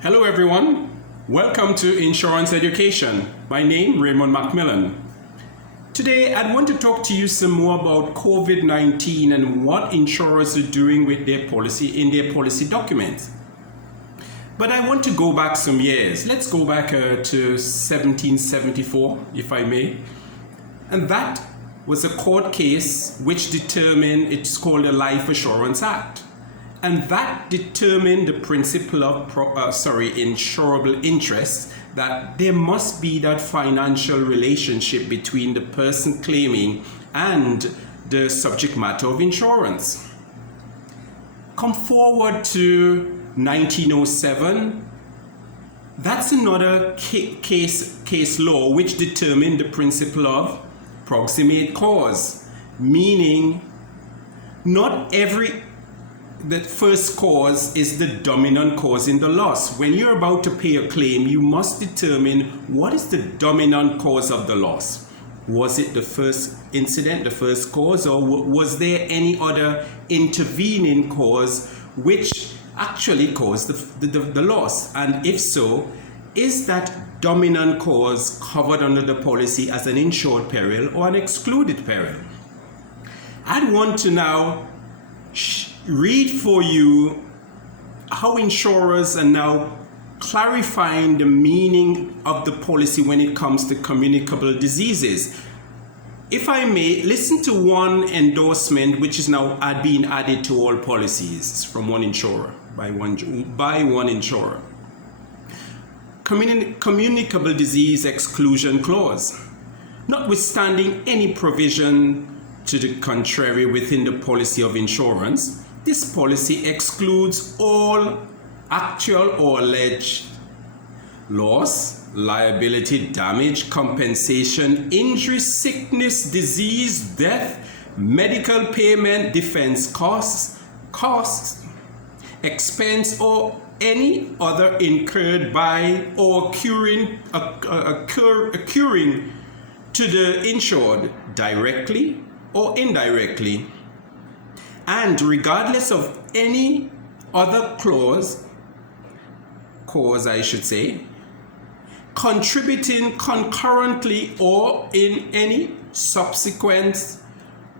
Hello everyone, welcome to Insurance Education. My name Raymond Macmillan. Today I want to talk to you some more about COVID-19 and what insurers are doing with their policy in their policy documents. But I want to go back some years. Let's go back to 1774, if I may. And that was a court case which determined, it's called the Life Assurance Act. And that determined the principle of insurable interest, that there must be that financial relationship between the person claiming and the subject matter of insurance. Come forward to 1907, that's another case law which determined the principle of proximate cause, meaning not the first cause is the dominant cause in the loss. When you're about to pay a claim, you must determine what is the dominant cause of the loss. Was it the first incident, the first cause, or was there any other intervening cause which actually caused the loss? And if so, is that dominant cause covered under the policy as an insured peril or an excluded peril? I'd want to now read for you how insurers are now clarifying the meaning of the policy when it comes to communicable diseases. If I may, listen to one endorsement which is now being added to all policies from one insurer, by one insurer. Communicable disease exclusion clause. Notwithstanding any provision to the contrary within the policy of insurance, this policy excludes all actual or alleged loss, liability, damage, compensation, injury, sickness, disease, death, medical payment, defense costs, expense, or any other incurred by or occurring to the insured directly or indirectly, and regardless of any other cause contributing concurrently or in any subsequent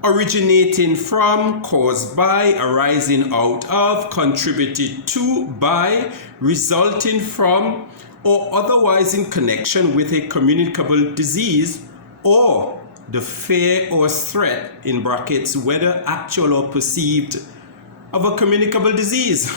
originating from, caused by, arising out of, contributed to, by, resulting from, or otherwise in connection with a communicable disease, or the fear or threat, in brackets, whether actual or perceived, of a communicable disease.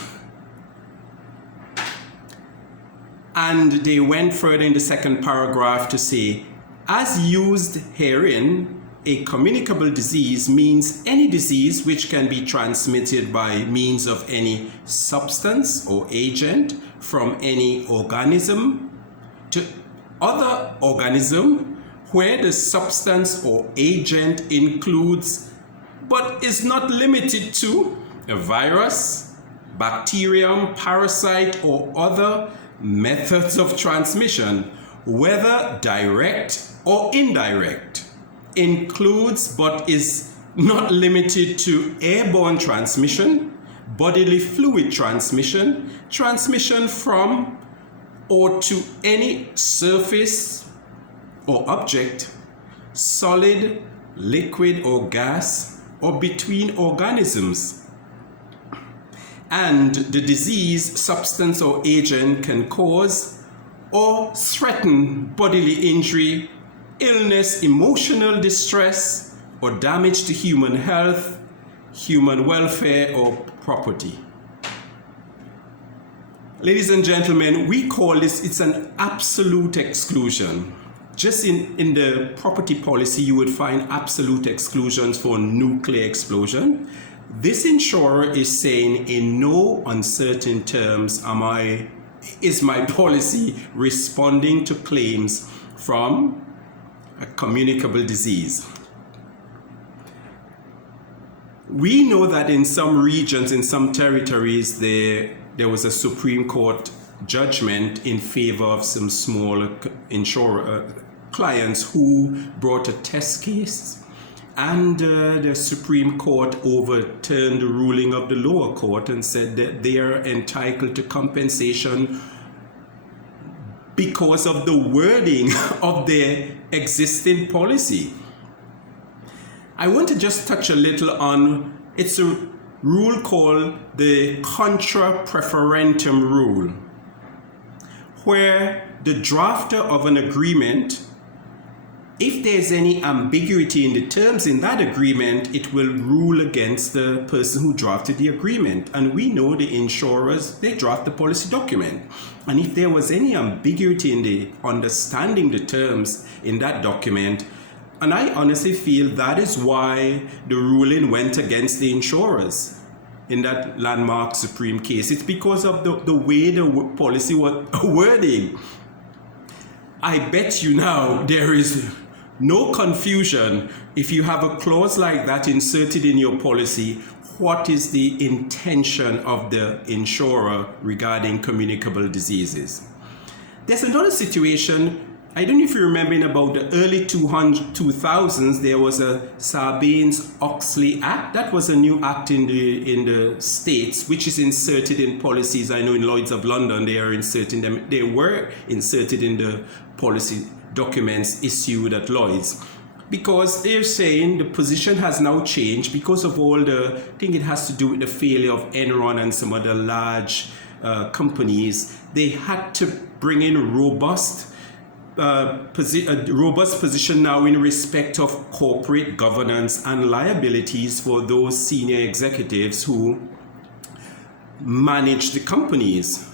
And they went further in the second paragraph to say, as used herein, a communicable disease means any disease which can be transmitted by means of any substance or agent from any organism to other organism, where the substance or agent includes, but is not limited to, a virus, bacterium, parasite, or other methods of transmission, whether direct or indirect, includes but is not limited to airborne transmission, bodily fluid transmission, transmission from or to any surface or object, solid, liquid, or gas, or between organisms. And the disease, substance, or agent can cause or threaten bodily injury, illness, emotional distress, or damage to human health, human welfare, or property. Ladies and gentlemen, we call this, it's an absolute exclusion. Just in the property policy, you would find absolute exclusions for nuclear explosion. This insurer is saying in no uncertain terms is my policy responding to claims from a communicable disease. We know that in some regions, in some territories, there was a Supreme Court judgment in favor of some small clients who brought a test case, and the Supreme Court overturned the ruling of the lower court and said that they are entitled to compensation because of the wording of their existing policy. I want to just touch a little on, it's a rule called the contra preferentum rule, where the drafter of an agreement, if there's any ambiguity in the terms in that agreement, it will rule against the person who drafted the agreement. And we know the insurers, they draft the policy document. And if there was any ambiguity in the understanding the terms in that document, and I honestly feel that is why the ruling went against the insurers in that landmark Supreme case. It's because of the way the policy was wording. I bet you now there is no confusion if you have a clause like that inserted in your policy. What is the intention of the insurer regarding communicable diseases? There's another situation. I don't know if you remember, in about the early 2000s, there was a Sarbanes-Oxley Act. That was a new act in the States, which is inserted in policies. I know in Lloyd's of London, they are inserting them. They were inserted in the policy documents issued at Lloyd's, because they're saying the position has now changed because of all the, I think it has to do with the failure of Enron and some other large companies. They had to bring in a robust position now in respect of corporate governance and liabilities for those senior executives who manage the companies.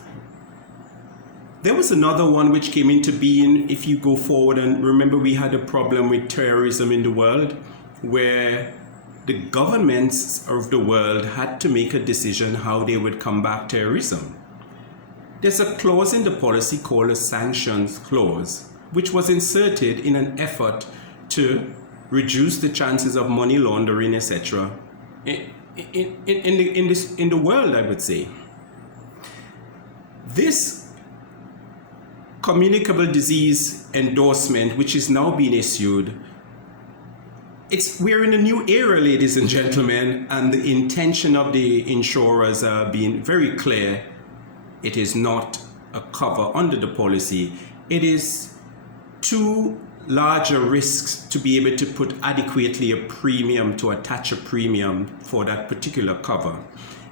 There was another one which came into being, if you go forward, and remember we had a problem with terrorism in the world, where the governments of the world had to make a decision how they would combat terrorism. There's a clause in the policy called a sanctions clause, which was inserted in an effort to reduce the chances of money laundering, etc. in the world, I would say. This communicable disease endorsement, which is now being issued, we're in a new era, ladies and gentlemen, and the intention of the insurers are being very clear. It is not a cover under the policy. It is too large a risk to be able to put adequately a premium, to attach a premium for that particular cover.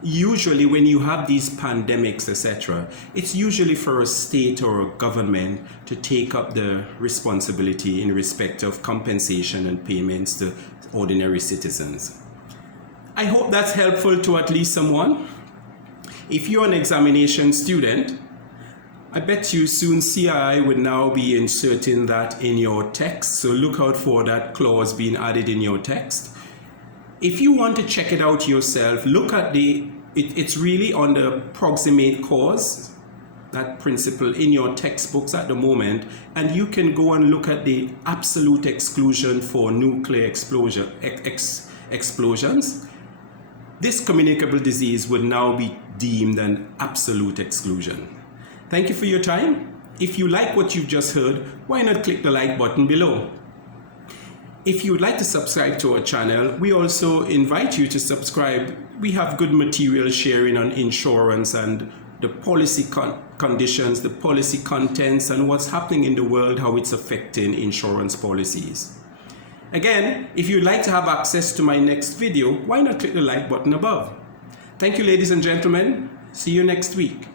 Usually when you have these pandemics, etc., it's usually for a state or a government to take up the responsibility in respect of compensation and payments to ordinary citizens. I hope that's helpful to at least someone. If you're an examination student, I bet you soon CII would now be inserting that in your text, so look out for that clause being added in your text. If you want to check it out yourself, look at it's really on the proximate cause, that principle in your textbooks at the moment, and you can go and look at the absolute exclusion for nuclear explosions. This communicable disease would now be deemed an absolute exclusion. Thank you for your time. If you like what you've just heard, why not click the like button below? If you would like to subscribe to our channel, we also invite you to subscribe. We have good material sharing on insurance and the policy conditions, the policy contents, and what's happening in the world, how it's affecting insurance policies. Again, if you'd like to have access to my next video, why not click the like button above? Thank you, ladies and gentlemen. See you next week.